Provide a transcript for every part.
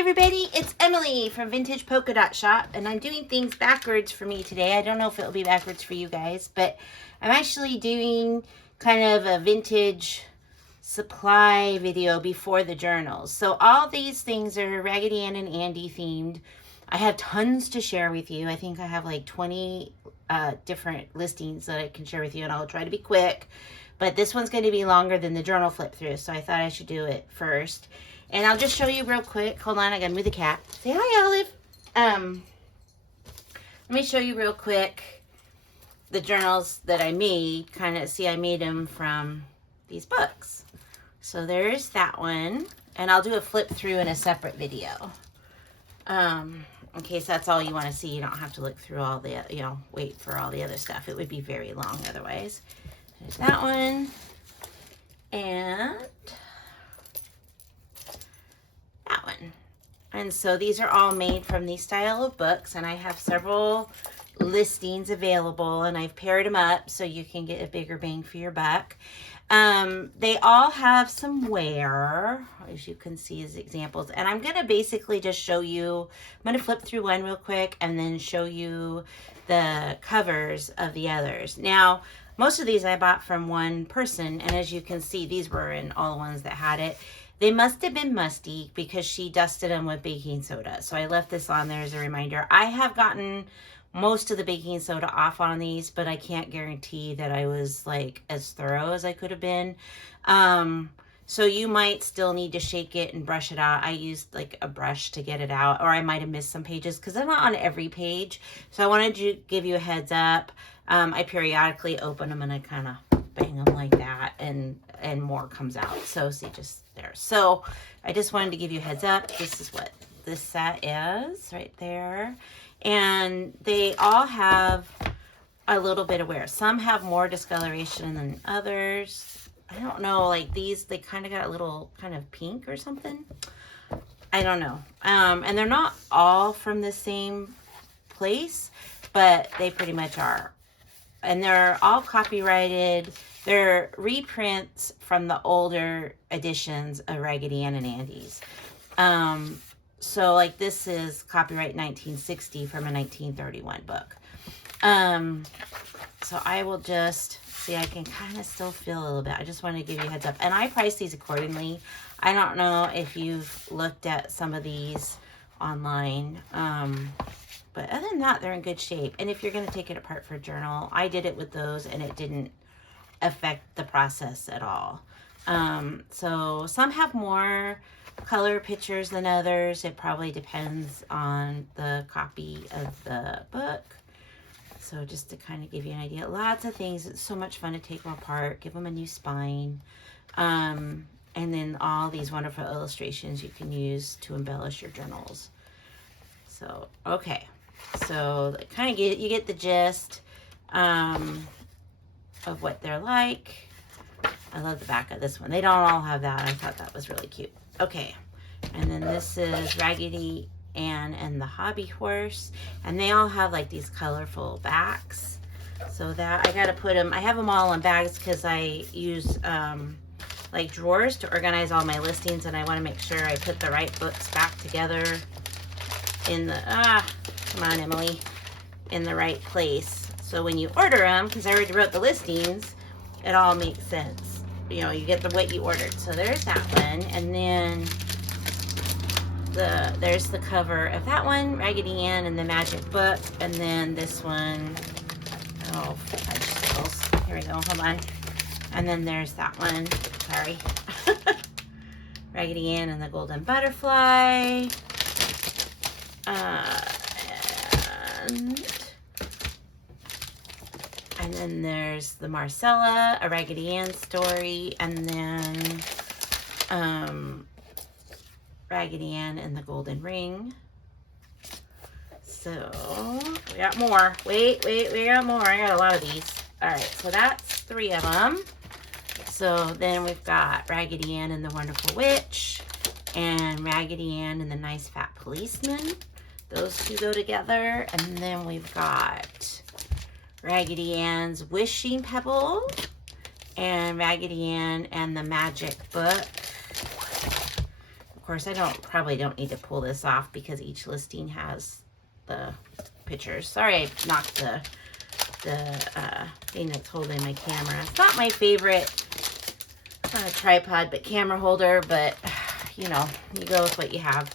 everybody, it's Emily from Vintage Polka Dot Shop, and I'm doing things backwards for me today. I don't know if it'll be backwards for you guys, but I'm actually doing kind of a vintage supply video before the journals. So all these things are Raggedy Ann and Andy themed. I have tons to share with you. I think I have like 20 different listings that I can share with you, and I'll try to be quick. But this one's going to be longer than the journal flip through, so I thought I should do it first. And I'll just show you real quick. Hold on, I gotta move the cat. Say hi, Olive. Let me show you real quick the journals that I made. Kind of see I made them from these books. So there's that one. And I'll do a flip through in a separate video. In case that's all you want to see. You don't have to look through all the, wait for all the other stuff. It would be very long otherwise. There's that one. And that one. And so these are all made from these style of books, and I have several listings available, and I've paired them up so you can get a bigger bang for your buck. They all have some wear, as you can see as examples, and I'm going to basically just show you, I'm going to flip through one real quick and then show you the covers of the others. Now, most of these I bought from one person, and as you can see, these were in all the ones that had it. They must have been musty because she dusted them with baking soda. So I left this on there as a reminder. I have gotten most of the baking soda off on these, but I can't guarantee that I was like as thorough as I could have been. So you might still need to shake it and brush it out. I used like a brush to get it out, or I might have missed some pages because they're not on every page. So I wanted to give you a heads up. I periodically open them and I kind of bang them like that, and more comes out. So see, just there. So I just wanted to give you a heads up. This is what this set is right there. And they all have a little bit of wear. Some have more discoloration than others. I don't know, like these, they kind of got a little kind of pink or something. I don't know. And they're not all from the same place, but they pretty much are. And they're all copyrighted. They're reprints from the older editions of Raggedy Ann and Andy's. So like this is copyright 1960 from a 1931 book. So I will just, see, I can kind of still feel a little bit. I just want to give you a heads up. And I priced these accordingly. I don't know if you've looked at some of these online. But other than that, they're in good shape. And if you're going to take it apart for a journal, I did it with those and it didn't affect the process at all. So some have more color pictures than others. It probably depends on the copy of the book. So just to kind of give you an idea, lots of things. It's so much fun to take them apart, give them a new spine. And then all these wonderful illustrations you can use to embellish your journals. So, okay. So kind of you get the gist of what they're like. I love the back of this one. They don't all have that. I thought that was really cute. Okay. And then this is Raggedy Ann and the Hobby Horse. And they all have like these colorful backs. So that I got to put them, I have them all in bags because I use like drawers to organize all my listings. And I want to make sure I put the right books back together in the, come on, Emily, in the right place. So when you order them, because I already wrote the listings, it all makes sense. You know, you get the what you ordered. So there's that one. And then there's the cover of that one, Raggedy Ann and the Magic Book. And then this one, oh, vegetables. Here we go, hold on. And then there's that one, sorry. Raggedy Ann and the Golden Butterfly. And then there's the Marcella, a Raggedy Ann story, and then Raggedy Ann and the Golden Ring. So we got more. Wait, we got more. I got a lot of these. All right, so that's 3 of them. So then we've got Raggedy Ann and the Wonderful Witch, and Raggedy Ann and the Nice Fat Policeman. Those two go together. And then we've got Raggedy Ann's Wishing Pebble and Raggedy Ann and the Magic Book. Of course, I probably don't need to pull this off because each listing has the pictures. Sorry, I knocked the thing that's holding my camera. It's not my favorite tripod, but camera holder, but you know, you go with what you have.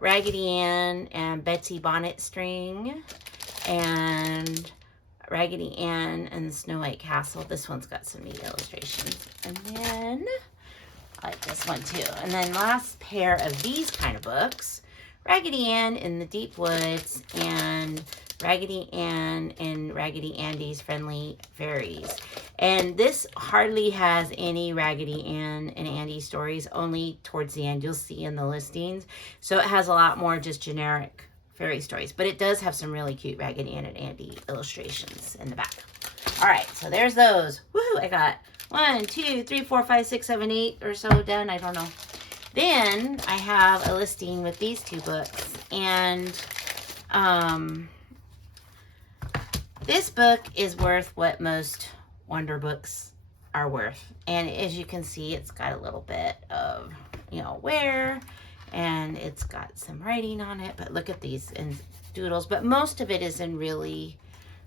Raggedy Ann and Betsy Bonnet string, and Raggedy Ann and the Snow White Castle. This one's got some neat illustrations. And then, I like this one too. And then last pair of these kind of books, Raggedy Ann in the Deep Woods and Raggedy Ann and Raggedy Andy's Friendly Fairies. And this hardly has any Raggedy Ann and Andy stories, only towards the end you'll see in the listings. So it has a lot more just generic fairy stories, but it does have some really cute Raggedy Ann and Andy illustrations in the back. All right, so there's those. Woohoo! I got 1, 2, 3, 4, 5, 6, 7, 8 or so done. I don't know. Then I have a listing with these two books, and this book is worth what most Wonder books are worth. And as you can see, it's got a little bit of, you know, wear, and it's got some writing on it, but look at these and doodles, but most of it is in really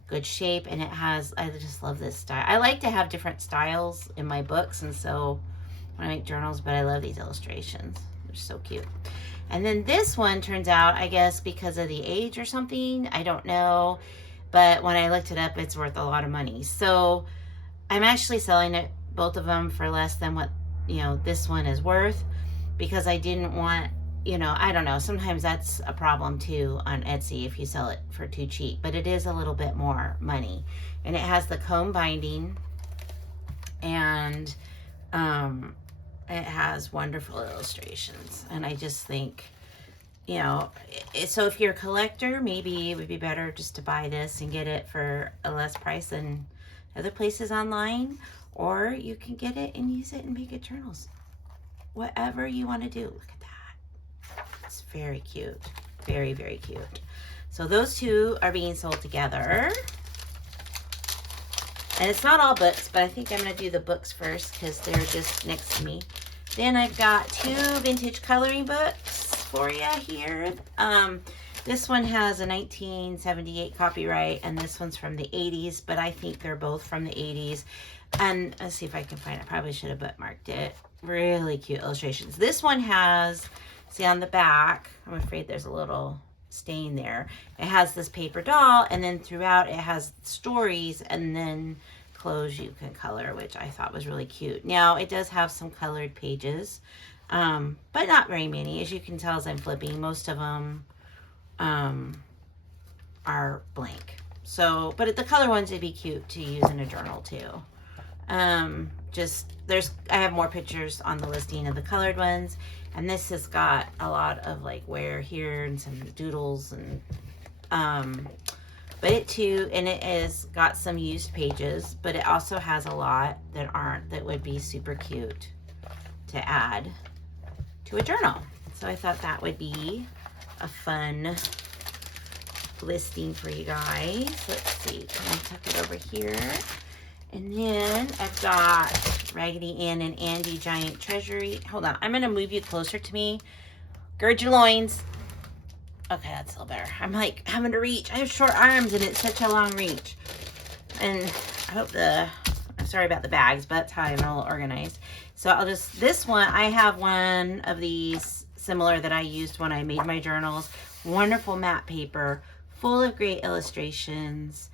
good shape, and it has, I just love this style. I like to have different styles in my books, and so when I make journals, but I love these illustrations. They're so cute. And then this one turns out, I guess because of the age or something, I don't know, but when I looked it up, it's worth a lot of money. So I'm actually selling it, both of them, for less than what, you know, this one is worth, because I didn't want, you know, I don't know, sometimes that's a problem too on Etsy if you sell it for too cheap, but it is a little bit more money. And it has the comb binding, and it has wonderful illustrations. And I just think, you know, so if you're a collector, maybe it would be better just to buy this and get it for a less price than other places online, or you can get it and use it and make it journals. Whatever you want to do. Look at that. It's very cute. Very, very cute. So those two are being sold together. And it's not all books, but I think I'm going to do the books first because they're just next to me. Then I've got two vintage coloring books for you here. This one has a 1978 copyright, and this one's from the 80s, but I think they're both from the 80s. And let's see if I can find it. Probably should have bookmarked it. Really cute illustrations. This one has, see on the back, I'm afraid there's a little stain there. It has this paper doll, and then throughout it has stories, and then clothes you can color, which I thought was really cute. Now, it does have some colored pages, but not very many. As you can tell as I'm flipping, most of them are blank. So, but the color ones would be cute to use in a journal too. I have more pictures on the listing of the colored ones, and this has got a lot of like wear here and some doodles, and but it too, and it has got some used pages, but it also has a lot that would be super cute to add to a journal. So I thought that would be a fun listing for you guys. Let's see, can I tuck it over here? And then I've got Raggedy Ann and Andy Giant Treasury. Hold on, I'm gonna move you closer to me. Gird your loins. Okay, that's a little better. I'm like having to reach. I have short arms and it's such a long reach. And I hope I'm sorry about the bags, but that's how I'm a little organized. So this one, I have one of these similar that I used when I made my journals. Wonderful matte paper, full of great illustrations,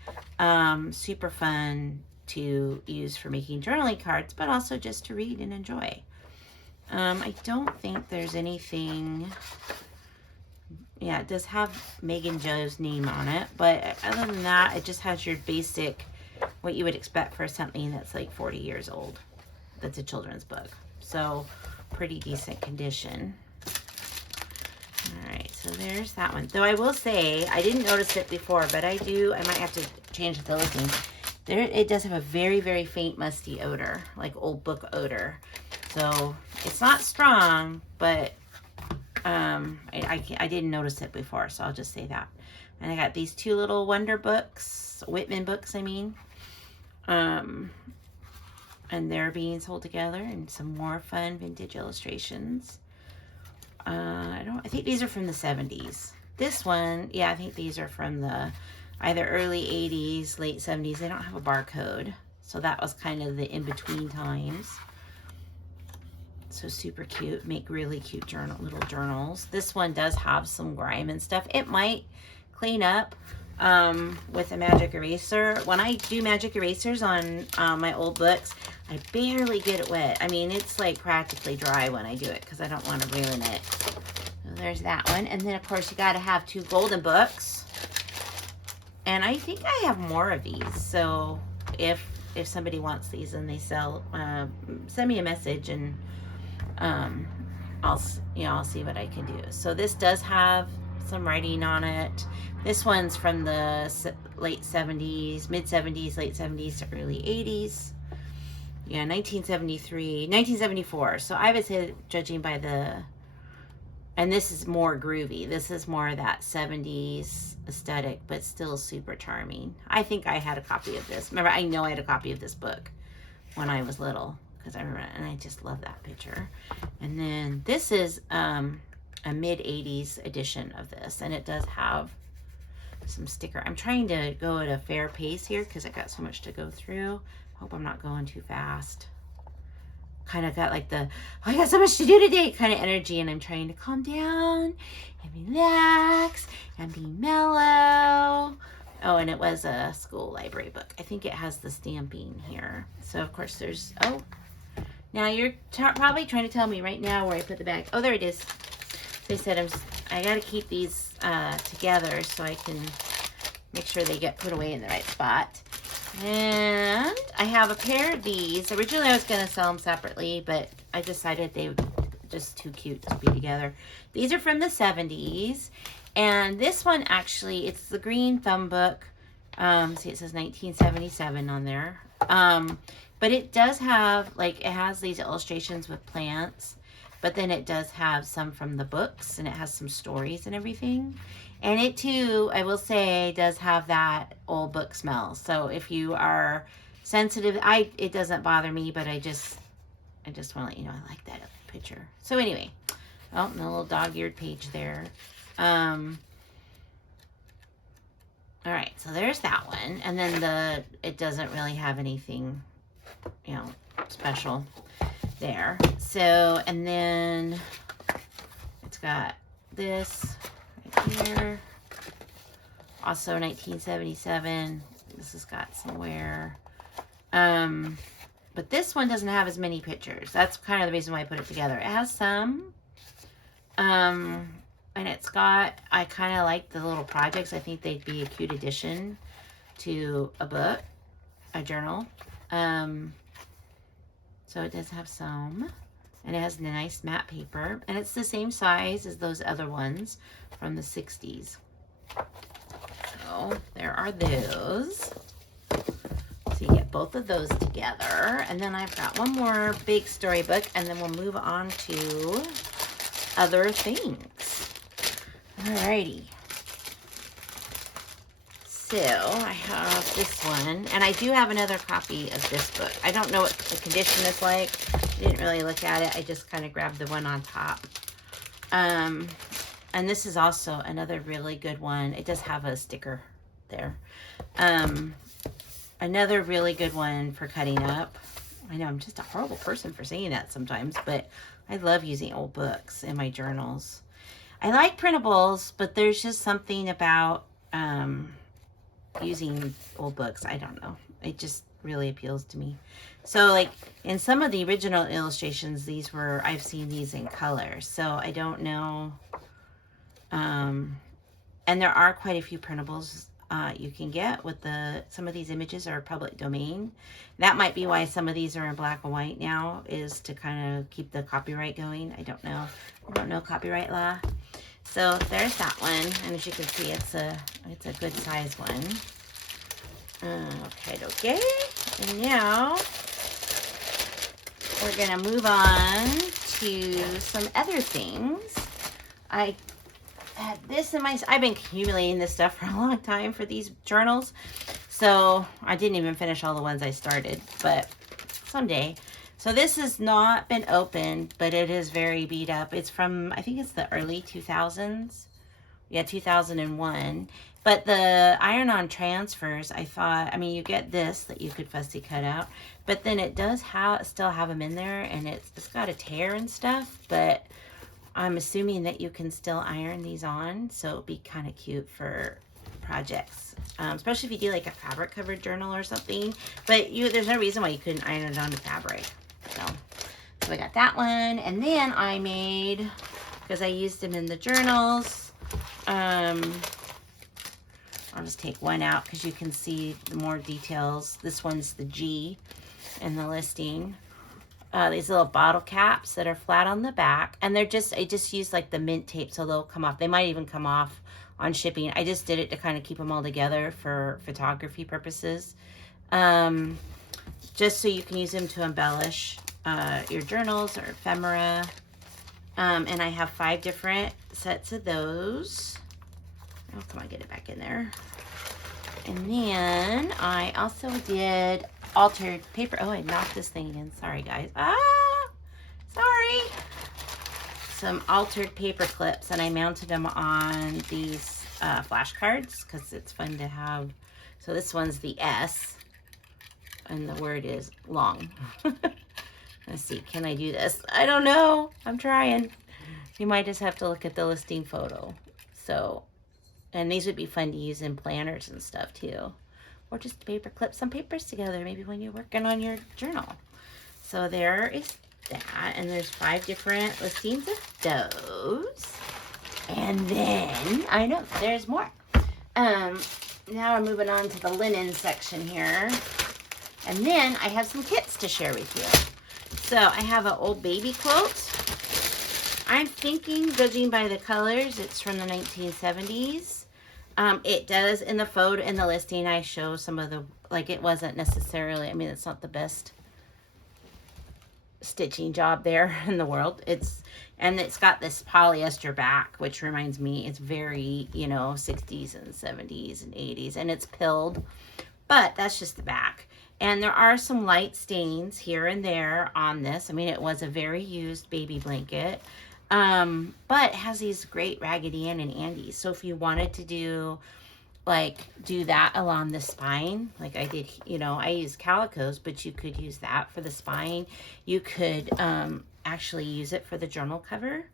super fun to use for making journaling cards, but also just to read and enjoy. I don't think there's anything, yeah, it does have Megan Jo's name on it, but other than that, it just has your basic, what you would expect for something that's like 40 years old. That's a children's book. So pretty decent condition. All right, so there's that one. Though I will say, I didn't notice it before, but I might have to change the listing. It does have a very, very faint musty odor, like old book odor. So it's not strong, but I didn't notice it before, so I'll just say that. And I got these two little Wonder books, Whitman books, I mean. And they're being sold together, and some more fun vintage illustrations. I think these are from the 70s. This one, yeah, I think these are from the either early 80s, late 70s. They don't have a barcode. So that was kind of the in-between times. So super cute. Make really cute little journals. This one does have some grime and stuff. It might clean up with a magic eraser. When I do magic erasers on my old books, I barely get it wet. I mean, it's like practically dry when I do it because I don't want to ruin it. So there's that one. And then, of course, you got to have 2 golden books. And I think I have more of these. So if somebody wants these and they sell, send me a message and I'll see what I can do. So this does have some writing on it. This one's from the late 70s, mid 70s, late 70s to early 80s. Yeah, 1974. So I would say, judging by and this is more groovy. This is more that 70s aesthetic, but still super charming. I think I had a copy of this. Remember, I know I had a copy of this book when I was little, because I remember, and I just love that picture. And then this is a mid 80s edition of this, and it does have some sticker. I'm trying to go at a fair pace here because I got so much to go through. Hope I'm not going too fast. Kind of got like the, I got so much to do today kind of energy, and I'm trying to calm down and relax and be mellow. Oh, and it was a school library book. I think it has the stamping here. So of course there's, oh, now you're probably trying to tell me right now where I put the bag. Oh, there it is. They said I got to keep these together so I can make sure they get put away in the right spot. And I have a pair of these. Originally I was going to sell them separately, but I decided they were just too cute to be together. These are from the 70s. And this one actually, it's the green thumb book. See, it says 1977 on there. But it does have, like, it has these illustrations with plants. But then it does have some from the books, and it has some stories and everything. And it too, I will say, does have that old book smell. So if you are sensitive, it doesn't bother me, but I just want to let you know I like that picture. So anyway, oh, and a little dog-eared page there. All right, so there's that one. And then it doesn't really have anything, special there. So, and then it's got this right here. Also 1977. This has got some wear. But this one doesn't have as many pictures. That's kind of the reason why I put it together. It has some. And it's got, I kind of like the little projects. I think they'd be a cute addition to a book, a journal. So it does have some, and it has the nice matte paper, and it's the same size as those other ones from the 60s. So there are those. So you get both of those together, and then I've got one more big storybook, and then we'll move on to other things. Alrighty. So I have this one, and I do have another copy of this book. I don't know what the condition is like. I didn't really look at it. I just kind of grabbed the one on top. And this is also another really good one. It does have a sticker there. Another really good one for cutting up. I know I'm just a horrible person for saying that sometimes, but I love using old books in my journals. I like printables, but there's just something about using old books. I don't know. It just really appeals to me. So like in some of the original illustrations, I've seen these in color. So I don't know. And there are quite a few printables you can get with some of these images are public domain. That might be why some of these are in black and white now, is to kind of keep the copyright going. I don't know. I don't know copyright law. So there's that one, and as you can see, it's a good size one. Okay. And now we're gonna move on to some other things. I had this in I've been accumulating this stuff for a long time for these journals, so I didn't even finish all the ones I started, but someday. So this has not been opened, but it is very beat up. It's from, I think it's the early 2000s. Yeah, 2001. But the iron-on transfers, I thought, I mean, you get this that you could fussy cut out, but then it does still have them in there, and it's got a tear and stuff, but I'm assuming that you can still iron these on, so it'd be kind of cute for projects, especially if you do like a fabric covered journal or something. But there's no reason why you couldn't iron it onto fabric. So I got that one, and then I made, because I used them in the journals, I'll just take one out because you can see the more details. This one's the G in the listing. These little bottle caps that are flat on the back, and I just used like the mint tape so they'll come off. They might even come off on shipping. I just did it to kind of keep them all together for photography purposes, just so you can use them to embellish your journals or ephemera. And I have 5 different sets of those. Oh, come on, get it back in there. And then I also did altered paper. Oh, I knocked this thing again. Sorry, guys. Sorry. Some altered paper clips, and I mounted them on these flashcards because it's fun to have. So this one's the S, and the word is long. Let's see, can I do this? I don't know. I'm trying. You might just have to look at the listing photo. So, and these would be fun to use in planners and stuff too. Or just paper clip some papers together, maybe when you're working on your journal. So there is that, and there's 5 different listings of those. And then, I know, there's more. Now I'm moving on to the linen section here. And then I have some kits to share with you. So I have an old baby quilt. I'm thinking, judging by the colors, it's from the 1970s. It does, in the photo, in the listing, I show some of the, like, it wasn't necessarily, I mean, it's not the best stitching job there in the world. And it's got this polyester back, which reminds me, it's very, 60s and 70s and 80s, and it's pilled, but that's just the back. And there are some light stains here and there on this. I mean, it was a very used baby blanket. But it has these great Raggedy Ann and Andy. So if you wanted to do that along the spine, like I did, I use calicos, but you could use that for the spine. You could actually use it for the journal cover.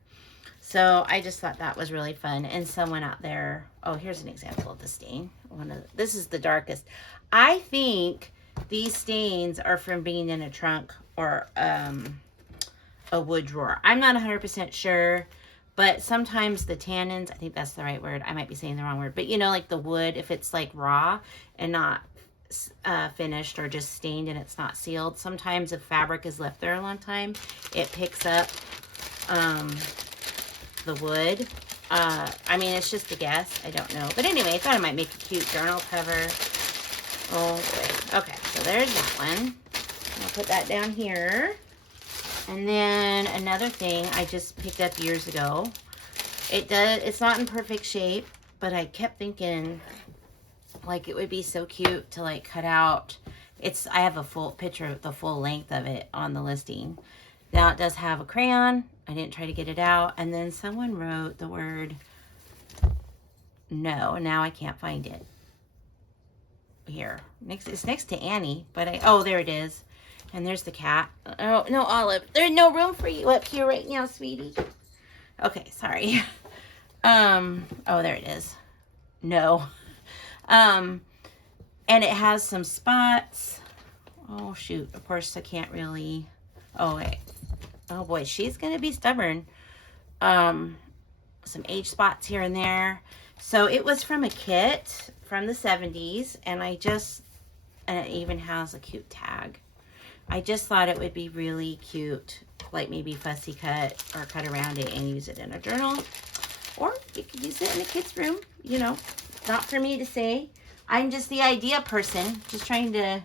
So I just thought that was really fun. And someone out there, oh, here's an example of the stain. This is the darkest. I think these stains are from being in a trunk or a wood drawer. I'm not 100% sure, but sometimes the tannins, I think that's the right word. I might be saying the wrong word, but like the wood, if it's like raw and not finished or just stained and it's not sealed, sometimes if fabric is left there a long time, it picks up the wood. I mean, it's just a guess. I don't know. But anyway, I thought it might make a cute journal cover. Oh, boy. Okay, so there's that one. I'll put that down here. And then another thing I just picked up years ago. It's not in perfect shape, but I kept thinking, like, it would be so cute to, like, cut out. I have a full picture of the full length of it on the listing. Now, it does have a crayon. I didn't try to get it out. And then someone wrote the word no, and now I can't find it. Here. It's next to Annie, but oh, there it is. And there's the cat. Oh, no, Olive. There's no room for you up here right now, sweetie. Okay, sorry. Oh, there it is. No. And it has some spots. Oh, shoot. Of course, I can't really. Oh, wait. Oh, boy. She's going to be stubborn. Some age spots here and there. So it was from a kit from the 70s. And it even has a cute tag. I just thought it would be really cute, like maybe fussy cut or cut around it and use it in a journal. Or you could use it in a kid's room, not for me to say. I'm just the idea person, just trying to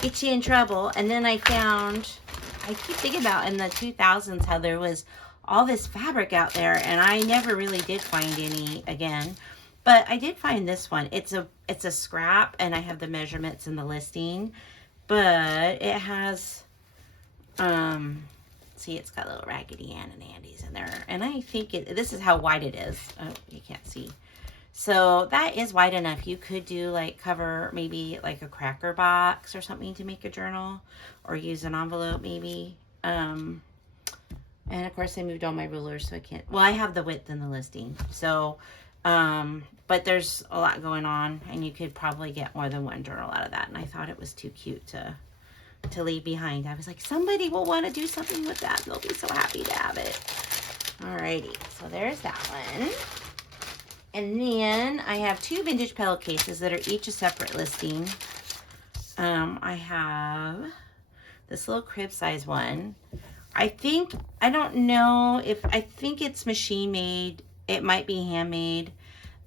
get you in trouble. And then I keep thinking about in the 2000s how there was all this fabric out there, and I never really did find any again. But I did find this one. It's a scrap, and I have the measurements in the listing. But it has See, it's got little Raggedy Ann and Andy's in there. And I think this is how wide it is. Oh, you can't see. So that is wide enough. You could do like cover maybe like a cracker box or something to make a journal, or use an envelope maybe. And of course I moved all my rulers so I can't, well, I have the width in the listing. So, but there's a lot going on and you could probably get more than one journal out of that. And I thought it was too cute to leave behind. I was like, somebody will want to do something with that. They'll be so happy to have it. Alrighty, so there's that one. And then I have 2 vintage pillowcases that are each a separate listing. I have this little crib size one. I think it's machine made. It might be handmade,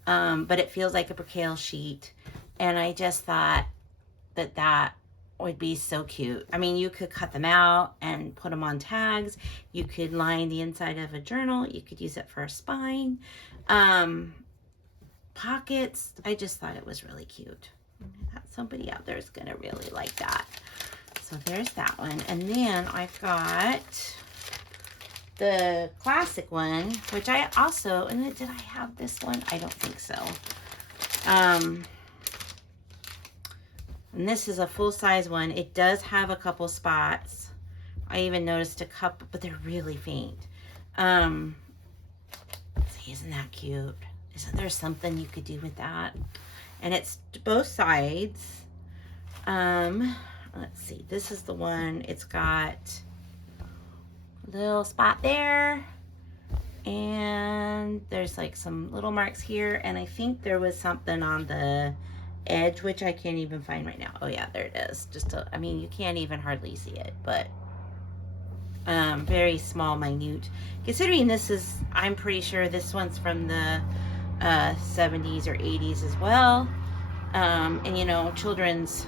but it feels like a percale sheet. And I just thought that would be so cute. I mean, you could cut them out and put them on tags. You could line the inside of a journal. You could use it for a spine. Pockets. I just thought it was really cute. Somebody out there is going to really like that. So there's that one. And then I've got the classic one, which I also, and then did I have this one? I don't think so. And this is a full-size one. It does have a couple spots. I even noticed a couple, but they're really faint. See, isn't that cute? Isn't there something you could do with that? And it's both sides. Let's see. This is the one. It's got a little spot there. And there's like some little marks here. And I think there was something on the edge, which I can't even find right now. Oh yeah, there it is. I mean, you can't even hardly see it, but very small, minute. Considering this is, I'm pretty sure this one's from the 70s or 80s as well. And you know, children's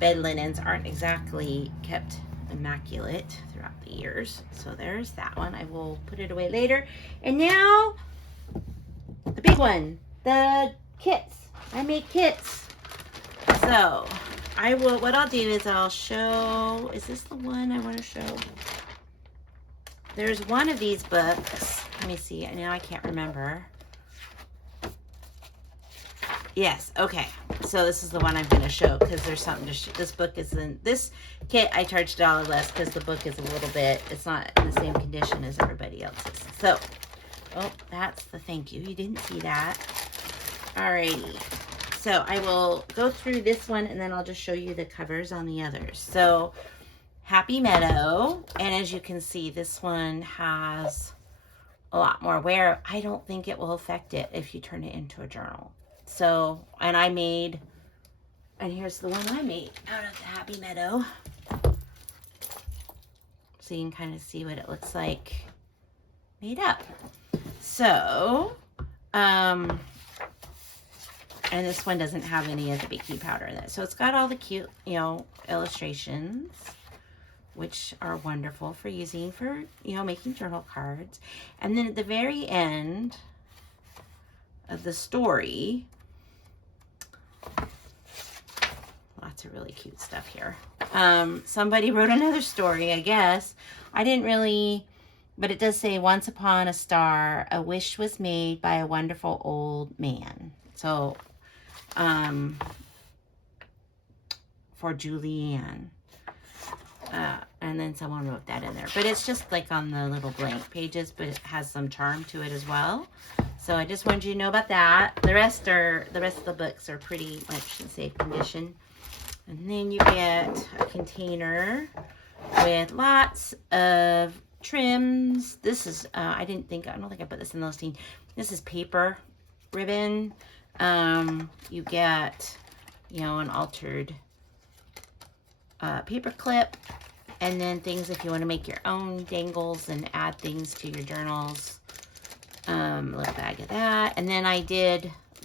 bed linens aren't exactly kept immaculate throughout the years. So there's that one. I will put it away later. And now the big one, the kits. I make kits. So what I'll do is I'll show, is this the one I want to show? There's one of these books. Let me see. Now I can't remember. Yes, okay. So this is the one I'm going to show because there's something to show. This book isn't, this kit I charged $1 less because the book is a little bit, it's not in the same condition as everybody else's. So, oh, that's the thank you. You didn't see that. Alrighty. So I will go through this one and then I'll just show you the covers on the others. So Happy Meadow. And as you can see, this one has a lot more wear. I don't think it will affect it if you turn it into a journal. So, and here's the one I made out of the Happy Meadow. So you can kind of see what it looks like made up. So, and this one doesn't have any of the baking powder in it. So it's got all the cute, you know, illustrations, which are wonderful for using for, you know, making journal cards. And then at the very end of the story, lots of really cute stuff here. Somebody wrote another story, I guess. I didn't really, but it does say, once upon a star, a wish was made by a wonderful old man. So, for Julianne. And then someone wrote that in there. But it's just like on the little blank pages, but it has some charm to it as well. So I just wanted you to know about that. The rest of the books are pretty much in safe condition. And then you get a container with lots of trims. This is, I don't think I put this in the listing. This is paper ribbon. You get, you know, an altered paper clip. And then things if you want to make your own dangles and add things to your journals. Little bag of that. And then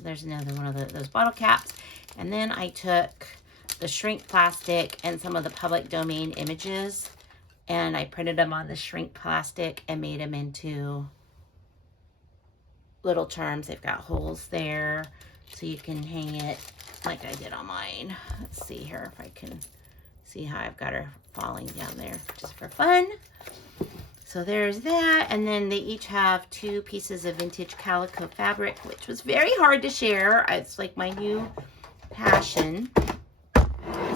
there's another one of those bottle caps. And then I took the shrink plastic and some of the public domain images and I printed them on the shrink plastic and made them into little charms. They've got holes there so you can hang it like I did on mine. Let's see here if I can See how I've got her falling down there just for fun. So there's that. And then they each have 2 pieces of vintage calico fabric, which was very hard to share. It's like my new passion.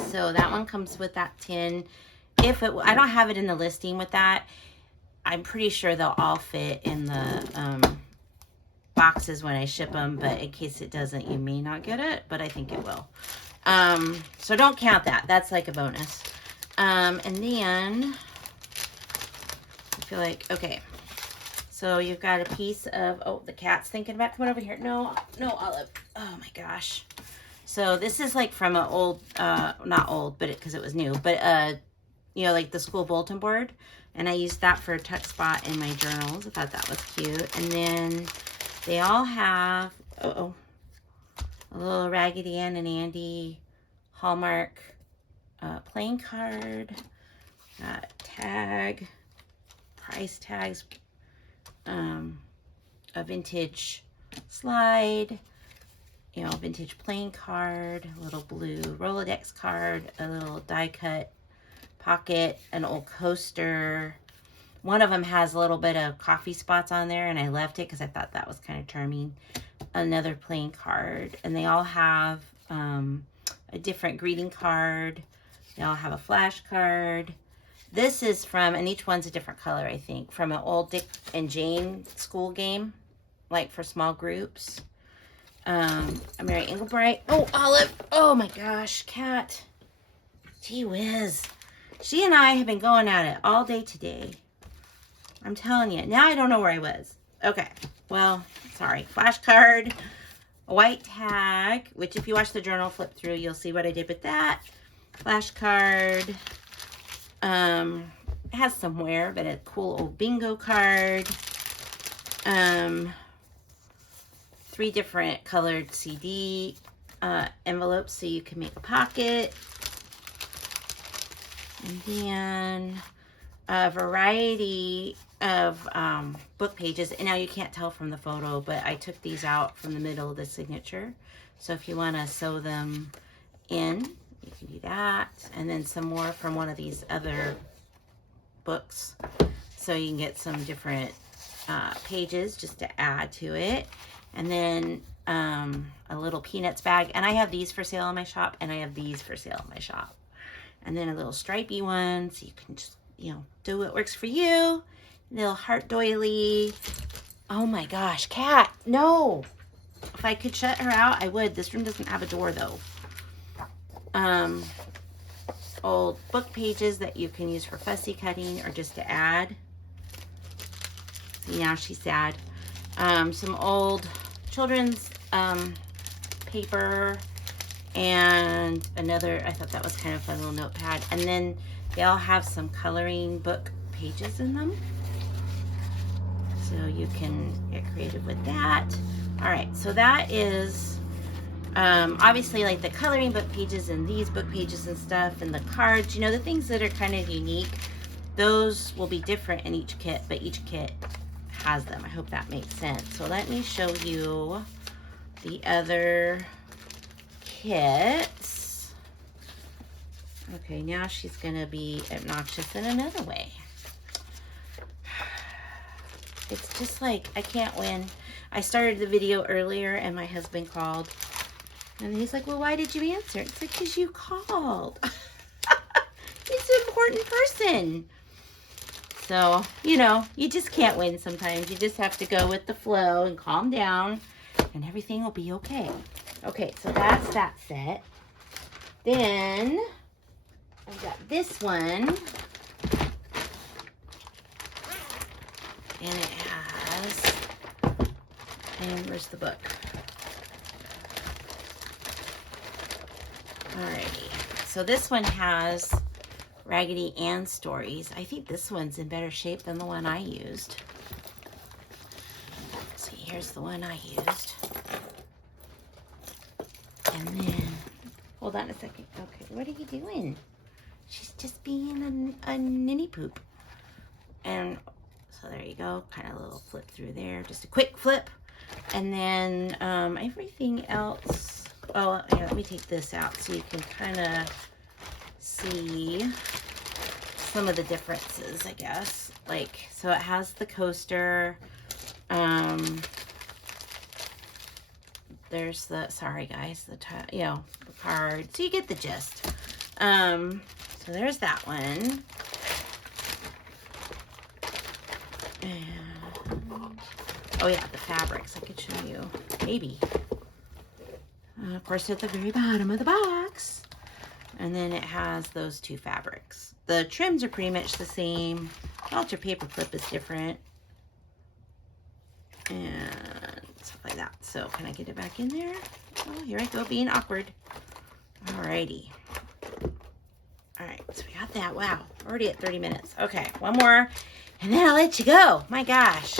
So that one comes with that tin. I don't have it in the listing with that. I'm pretty sure they'll all fit in the boxes when I ship them, but in case it doesn't, you may not get it, but I think it will. So don't count that. That's like a bonus. And then I feel like, okay, so you've got a piece of, oh, the cat's thinking about coming over here. No, Olive. Oh my gosh. So this is like from an old, not old, but because it was new, but you know, like the school bulletin board. And I used that for a tuck spot in my journals. I thought that was cute. And then they all have, a little Raggedy Ann and Andy Hallmark playing card, tag, price tags, a vintage slide, you know, vintage playing card, a little blue Rolodex card, a little die cut pocket, an old coaster. One of them has a little bit of coffee spots on there, and I left it because I thought that was kind of charming. Another playing card, and they all have a different greeting card. They all have a flash card. This is from, and each one's a different color, I think, from an old Dick and Jane school game, like for small groups. A Mary Englebright. Oh, Olive. Oh my gosh, cat. Gee whiz. She and I have been going at it all day today. I'm telling you. Now I don't know where I was. Okay. Well, sorry. Flashcard. A white tag, which if you watch the journal flip through, you'll see what I did with that. Flashcard. It has somewhere, but a cool old bingo card. 3 different colored CD envelopes so you can make a pocket. And then a variety of book pages. And now you can't tell from the photo, but I took these out from the middle of the signature. So if you want to sew them in, you can do that. And then some more from one of these other books. So you can get some different pages just to add to it. And then a little peanuts bag. And I have these for sale in my shop, and I have these for sale in my shop. And then a little stripey one, so you can just, you know, do what works for you. Little heart doily. Oh my gosh, cat, no. If I could shut her out, I would. This room doesn't have a door though. Old book pages that you can use for fussy cutting or just to add. See, now she's sad. Some old children's paper. And another, I thought that was kind of a fun little notepad. And then they all have some coloring book pages in them. So you can get creative with that. All right, so that is obviously like the coloring book pages and these book pages and stuff and the cards, you know, the things that are kind of unique. Those will be different in each kit, but each kit has them. I hope that makes sense. So let me show you the other kits. Okay, now she's gonna be obnoxious in another way. It's just like, I can't win. I started the video earlier and my husband called and he's like, well, why did you answer? It's like, because you called. He's an important person. So, you know, you just can't win sometimes. You just have to go with the flow and calm down and everything will be okay. Okay, so that's that set. Then I've got this one. And it has, and where's the book? Alrighty, so this one has Raggedy Ann stories. I think this one's in better shape than the one I used. See, here's the one I used. And then, hold on a second. Okay, what are you doing? She's just being a ninny poop. And so there you go, kind of a little flip through there, just a quick flip. And then everything else, oh, here, let me take this out so you can kind of see some of the differences, I guess. Like, so it has the coaster. There's the, sorry guys, the card. So you get the gist. So there's that one. And, oh yeah, the fabrics. I could show you. Maybe. Of course, at the very bottom of the box. And then it has those two fabrics. The trims are pretty much the same. Ultra paper clip is different. And stuff like that. So can I get it back in there? Oh, here I go, being awkward. Alrighty. Alright, so we got that. Wow, already at 30 minutes. Okay, one more, and then I'll let you go. My gosh.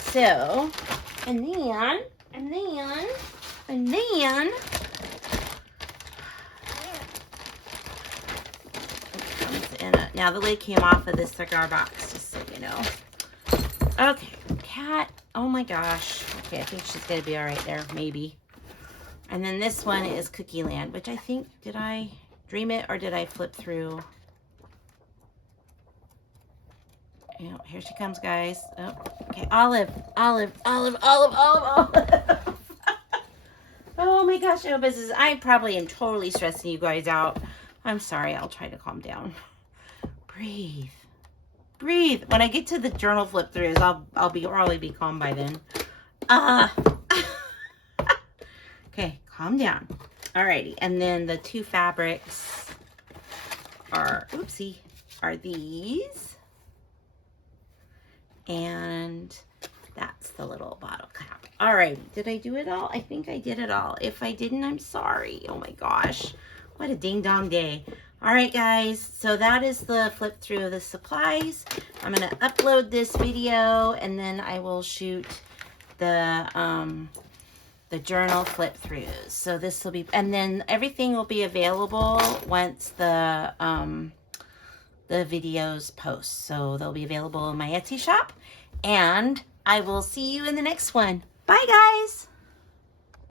So, and then, now the lid came off of this cigar box, just so you know. Okay, cat. Oh my gosh. Okay, I think she's gonna be all right there, maybe. And then this one is Cookie Land, which I think, did I dream it or did I flip through? Oh, here she comes, guys. Oh, okay, Olive. Oh my gosh, no business. I probably am totally stressing you guys out. I'm sorry, I'll try to calm down. Breathe. Breathe. When I get to the journal flip throughs, I'll probably be calm by then. Okay, calm down. Alrighty, and then the two fabrics are, oopsie, are these. And that's the little bottle cap. Alrighty, did I do it all? I think I did it all. If I didn't, I'm sorry. Oh my gosh, what a ding dong day. All right, guys, so that is the flip through of the supplies. I'm going to upload this video, and then I will shoot the journal flip throughs. So this will be, and then everything will be available once the videos post. So they'll be available in my Etsy shop, and I will see you in the next one. Bye, guys.